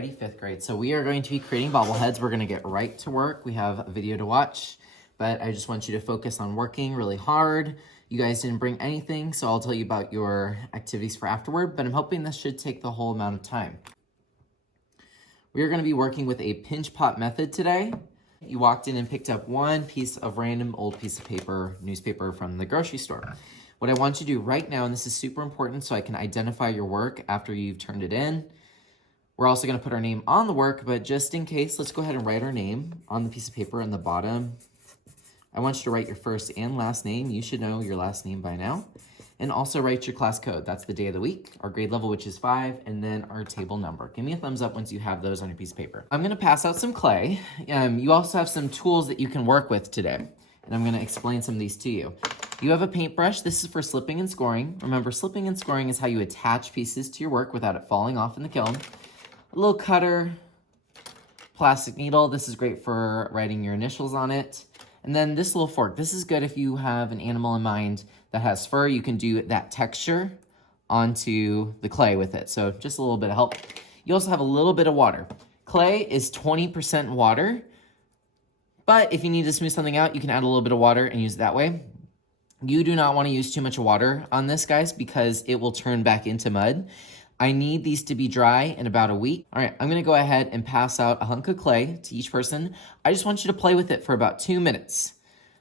Alrighty, fifth grade. So we are going to be creating bobbleheads. We're going to get right to work. We have a video to watch, but I just want you to focus on working really hard. You guys didn't bring anything, so I'll tell you about your activities for afterward, but I'm hoping this should take the whole amount of time. We are going to be working with a pinch pot method today. You walked in and picked up one piece of random old piece of paper, newspaper from the grocery store. What I want you to do right now, and this is super important so I can identify your work after you've turned it in. We're also going to put our name on the work, but just in case, let's go ahead and write our name on the piece of paper on the bottom. I want you to write your first and last name. You should know your last name by now. And also write your class code. That's the day of the week, our grade level, which is 5, and then our table number. Give me a thumbs up once you have those on your piece of paper. I'm going to pass out some clay. You also have some tools that you can work with today, and I'm going to explain some of these to you. You have a paintbrush. This is for slipping and scoring. Remember, slipping and scoring is how you attach pieces to your work without it falling off in the kiln. A little cutter, plastic needle. This is great for writing your initials on it. And then this little fork. This is good if you have an animal in mind that has fur. You can do that texture onto the clay with it. So just a little bit of help. You also have a little bit of water. Clay is 20% water, but if you need to smooth something out, you can add a little bit of water and use it that way. You do not want to use too much water on this, guys, because it will turn back into mud. I need these to be dry in about a week. All right, I'm gonna go ahead and pass out a hunk of clay to each person. I just want you to play with it for about 2 minutes.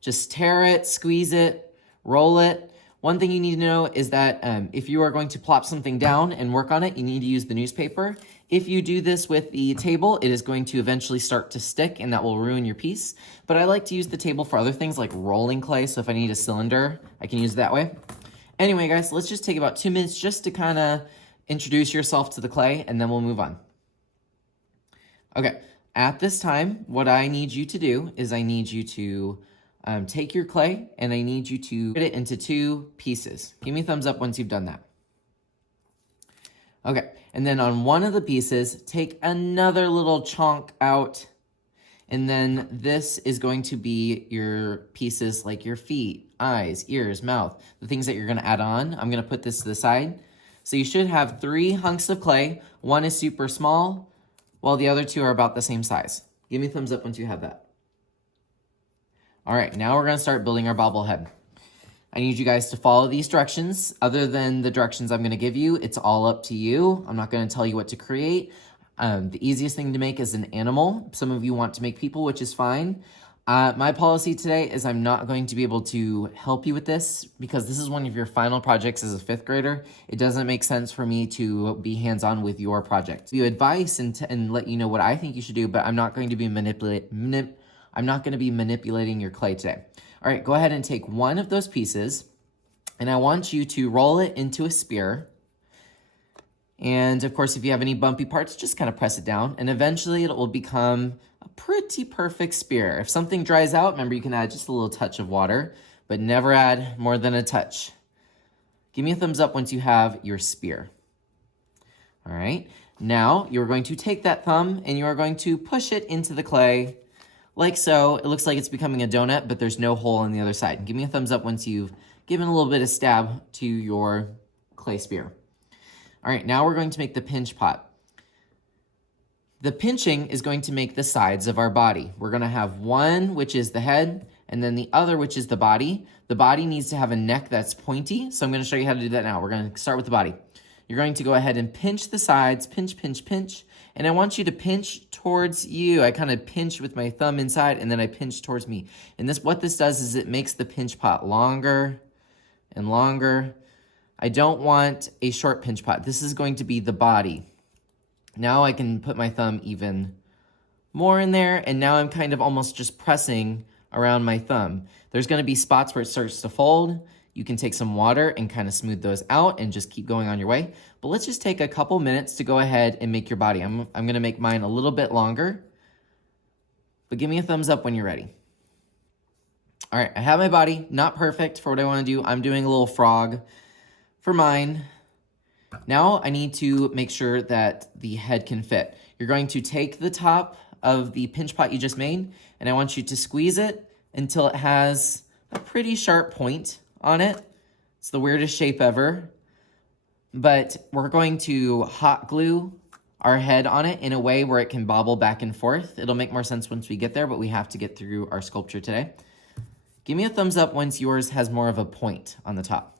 Just tear it, squeeze it, roll it. One thing you need to know is that if you are going to plop something down and work on it, you need to use the newspaper. If you do this with the table, it is going to eventually start to stick and that will ruin your piece. But I like to use the table for other things like rolling clay. So if I need a cylinder, I can use it that way. Anyway, guys, let's just take about 2 minutes just to kind of introduce yourself to the clay, and then we'll move on. Okay, at this time, what I need you to do is I need you to take your clay, and I need you to put it into 2 pieces. Give me a thumbs up once you've done that. Okay, and then on one of the pieces, take another little chunk out, and then this is going to be your pieces like your feet, eyes, ears, mouth, the things that you're gonna add on. I'm gonna put this to the side. So you should have 3 hunks of clay. One is super small, while the other 2 are about the same size. Give me a thumbs up once you have that. All right, now we're gonna start building our bobblehead. I need you guys to follow these directions. Other than the directions I'm gonna give you, it's all up to you. I'm not gonna tell you what to create. The easiest thing to make is an animal. Some of you want to make people, which is fine. My policy today is I'm not going to be able to help you with this because this is one of your final projects as a 5th grader. It doesn't make sense for me to be hands-on with your project. Give you advice and let you know what I think you should do, but I'm not going to be manipulating your clay today. All right, go ahead and take one of those pieces, and I want you to roll it into a spear. And of course, if you have any bumpy parts, just kind of press it down, and eventually it will become a pretty perfect spear. If something dries out, remember you can add just a little touch of water, but never add more than a touch. Give me a thumbs up once you have your spear. All right, now you're going to take that thumb and you are going to push it into the clay like so. It looks like it's becoming a donut, but there's no hole on the other side. Give me a thumbs up once you've given a little bit of stab to your clay spear. All right, now we're going to make the pinch pot. The pinching is going to make the sides of our body. We're gonna have one, which is the head, and then the other, which is the body. The body needs to have a neck that's pointy, so I'm gonna show you how to do that now. We're gonna start with the body. You're going to go ahead and pinch the sides, pinch, pinch, pinch, and I want you to pinch towards you. I kind of pinch with my thumb inside, and then I pinch towards me. And what this does is it makes the pinch pot longer and longer. I don't want a short pinch pot. This is going to be the body. Now I can put my thumb even more in there, and now I'm kind of almost just pressing around my thumb. There's gonna be spots where it starts to fold. You can take some water and kind of smooth those out and just keep going on your way. But let's just take a couple minutes to go ahead and make your body. I'm gonna make mine a little bit longer, but give me a thumbs up when you're ready. All right, I have my body, not perfect for what I wanna do. I'm doing a little frog for mine. Now I need to make sure that the head can fit. You're going to take the top of the pinch pot you just made, and I want you to squeeze it until it has a pretty sharp point on it. It's the weirdest shape ever, but we're going to hot glue our head on it in a way where it can bobble back and forth. It'll make more sense once we get there, but we have to get through our sculpture today. Give me a thumbs up once yours has more of a point on the top.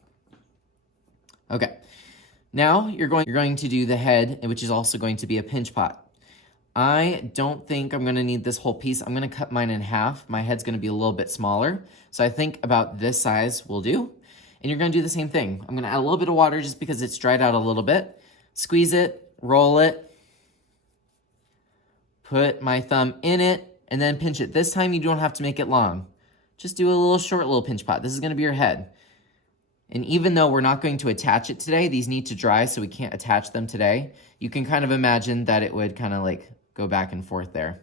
Okay, now you're going to do the head, which is also going to be a pinch pot. I don't think I'm gonna need this whole piece. I'm gonna cut mine in half. My head's gonna be a little bit smaller. So I think about this size will do. And you're gonna do the same thing. I'm gonna add a little bit of water just because it's dried out a little bit. Squeeze it, roll it, put my thumb in it, and then pinch it. This time you don't have to make it long. Just do a little short little pinch pot. This is gonna be your head. And even though we're not going to attach it today, these need to dry, so we can't attach them today. You can kind of imagine that it would kind of like go back and forth there.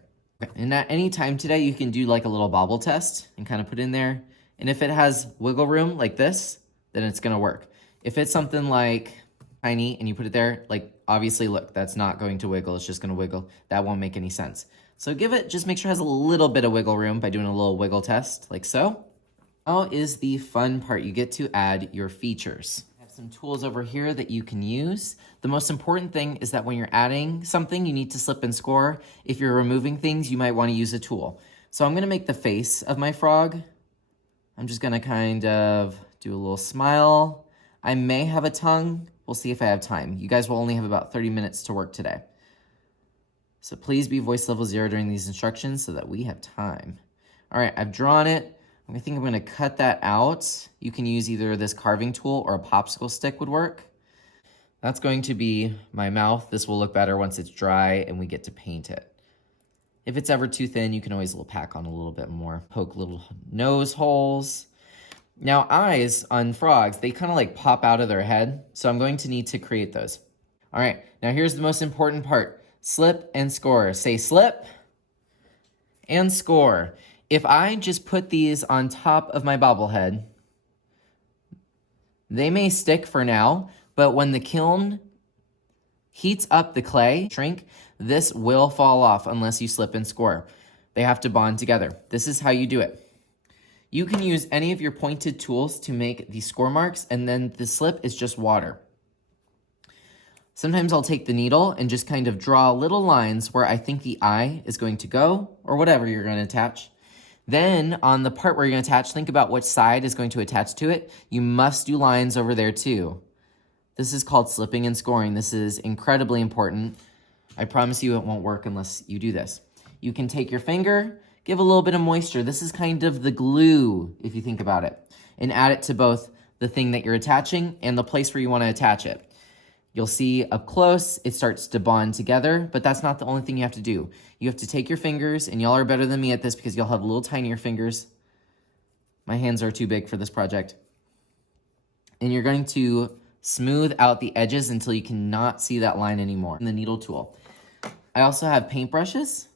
And at any time today, you can do like a little bobble test and kind of put in there. And if it has wiggle room like this, then it's gonna work. If it's something like tiny and you put it there, like obviously look, that's not going to wiggle, it's just gonna wiggle. That won't make any sense. So just make sure it has a little bit of wiggle room by doing a little wiggle test, like so. Now is the fun part. You get to add your features. I have some tools over here that you can use. The most important thing is that when you're adding something, you need to slip and score. If you're removing things, you might want to use a tool. So I'm gonna make the face of my frog. I'm just gonna kind of do a little smile. I may have a tongue. We'll see if I have time. You guys will only have about 30 minutes to work today. So please be voice level 0 during these instructions so that we have time. All right, I've drawn it. I think I'm gonna cut that out. You can use either this carving tool or a popsicle stick would work. That's going to be my mouth. This will look better once it's dry and we get to paint it. If it's ever too thin, you can always pack on a little bit more. Poke little nose holes. Now eyes on frogs, they kind of like pop out of their head. So I'm going to need to create those. All right, now here's the most important part. Slip and score. Say slip and score. If I just put these on top of my bobblehead, they may stick for now, but when the kiln heats up the clay, shrink, this will fall off unless you slip and score. They have to bond together. This is how you do it. You can use any of your pointed tools to make the score marks, and then the slip is just water. Sometimes I'll take the needle and just kind of draw little lines where I think the eye is going to go, or whatever you're going to attach. Then on the part where you're going to attach, think about which side is going to attach to it. You must do lines over there too. This is called slipping and scoring. This is incredibly important. I promise you it won't work unless you do this. You can take your finger, give a little bit of moisture. This is kind of the glue, if you think about it, and add it to both the thing that you're attaching and the place where you want to attach it. You'll see up close, it starts to bond together, but that's not the only thing you have to do. You have to take your fingers, and y'all are better than me at this because y'all have little tinier fingers. My hands are too big for this project. And you're going to smooth out the edges until you cannot see that line anymore. And the needle tool. I also have paintbrushes.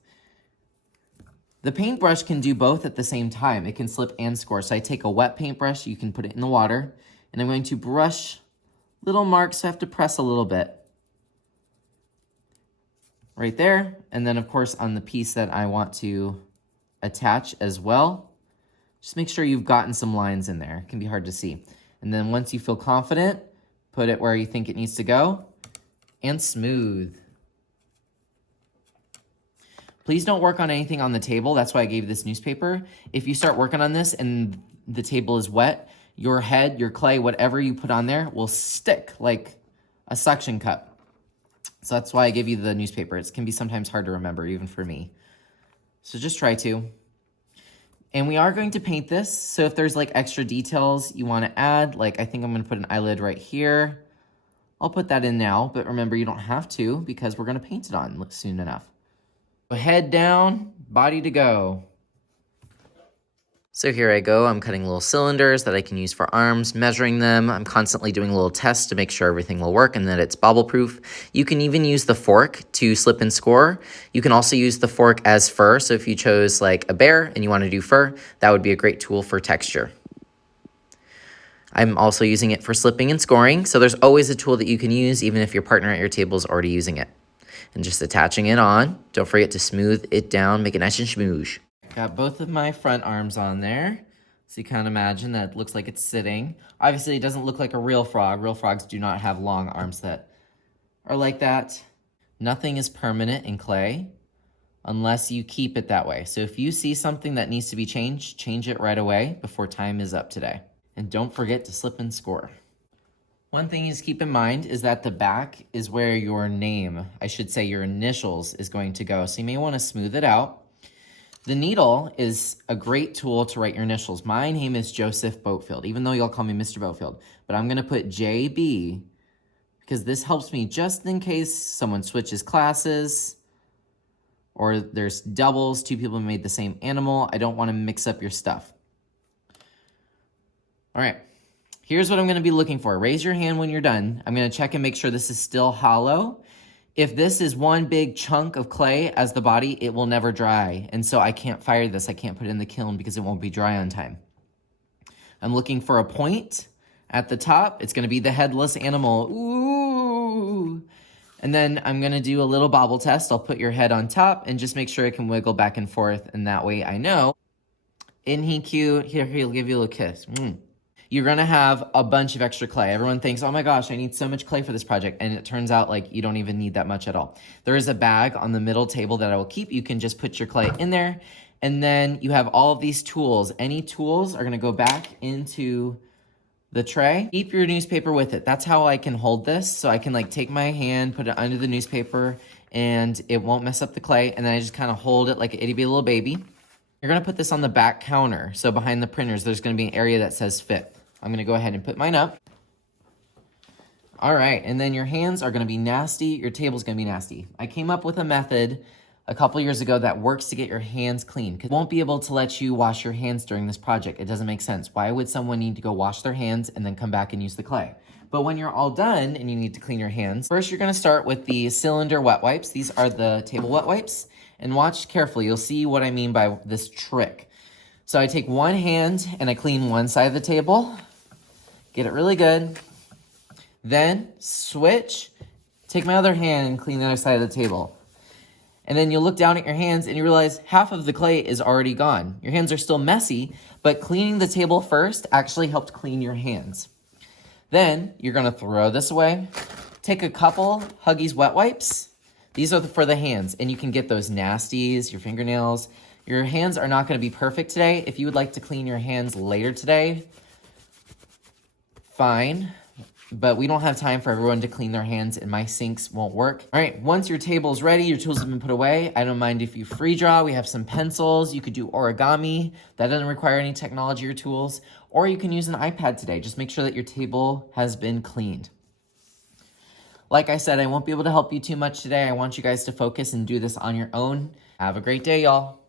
The paintbrush can do both at the same time. It can slip and score. So I take a wet paintbrush, you can put it in the water, and I'm going to brush little marks, so I have to press a little bit. Right there, and then of course on the piece that I want to attach as well. Just make sure you've gotten some lines in there. It can be hard to see. And then once you feel confident, put it where you think it needs to go, and smooth. Please don't work on anything on the table. That's why I gave you this newspaper. If you start working on this and the table is wet, your head, your clay, whatever you put on there will stick like a suction cup. So that's why I give you the newspaper. It can be sometimes hard to remember, even for me. So just try to. And we are going to paint this. So if there's like extra details you want to add, like I think I'm going to put an eyelid right here. I'll put that in now, but remember you don't have to because we're going to paint it on soon enough. Head down, body to go. So here I go, I'm cutting little cylinders that I can use for arms, measuring them. I'm constantly doing little tests to make sure everything will work and that it's bobble proof. You can even use the fork to slip and score. You can also use the fork as fur. So if you chose like a bear and you want to do fur, that would be a great tool for texture. I'm also using it for slipping and scoring. So there's always a tool that you can use even if your partner at your table is already using it. And just attaching it on. Don't forget to smooth it down, make it nice and smoosh. Got both of my front arms on there. So you kind of imagine that it looks like it's sitting. Obviously, it doesn't look like a real frog. Real frogs do not have long arms that are like that. Nothing is permanent in clay unless you keep it that way. So if you see something that needs to be changed, change it right away before time is up today. And don't forget to slip and score. One thing you just keep in mind is that the back is where your name, I should say your initials, is going to go. So you may want to smooth it out. The needle is a great tool to write your initials. My name is Joseph Boatfield, even though y'all call me Mr. Boatfield. But I'm going to put JB because this helps me just in case someone switches classes or there's doubles, two people made the same animal. I don't want to mix up your stuff. All right, here's what I'm gonna be looking for. Raise your hand when you're done. I'm gonna check and make sure this is still hollow. If this is one big chunk of clay as the body, it will never dry. And so I can't fire this. I can't put it in the kiln because it won't be dry on time. I'm looking for a point at the top. It's gonna be the headless animal. Ooh. And then I'm gonna do a little bobble test. I'll put your head on top and just make sure it can wiggle back and forth. And that way I know. Isn't he cute? Here, he'll give you a little kiss. You're gonna have a bunch of extra clay. Everyone thinks, oh my gosh, I need so much clay for this project. And it turns out like you don't even need that much at all. There is a bag on the middle table that I will keep. You can just put your clay in there. And then you have all of these tools. Any tools are gonna go back into the tray. Keep your newspaper with it. That's how I can hold this. So I can like take my hand, put it under the newspaper, and it won't mess up the clay. And then I just kind of hold it like an itty bitty little baby. You're gonna put this on the back counter. So behind the printers, there's gonna be an area that says fit. I'm gonna go ahead and put mine up. All right, and then your hands are gonna be nasty, your table's gonna be nasty. I came up with a method a couple years ago that works to get your hands clean. Because it won't be able to let you wash your hands during this project. It doesn't make sense. Why would someone need to go wash their hands and then come back and use the clay? But when you're all done and you need to clean your hands, first you're gonna start with the cylinder wet wipes. These are the table wet wipes. And watch carefully, you'll see what I mean by this trick. So I take one hand and I clean one side of the table, get it really good. Then switch, take my other hand and clean the other side of the table. And then you'll look down at your hands and you realize half of the clay is already gone. Your hands are still messy, but cleaning the table first actually helped clean your hands. Then you're gonna throw this away. Take a couple Huggies wet wipes. These are for the hands, and you can get those nasties, your fingernails. Your hands are not gonna be perfect today. If you would like to clean your hands later today, fine. But we don't have time for everyone to clean their hands and my sinks won't work. All right, once your table's ready, your tools have been put away. I don't mind if you free draw. We have some pencils. You could do origami. That doesn't require any technology or tools. Or you can use an iPad today. Just make sure that your table has been cleaned. Like I said, I won't be able to help you too much today. I want you guys to focus and do this on your own. Have a great day, y'all.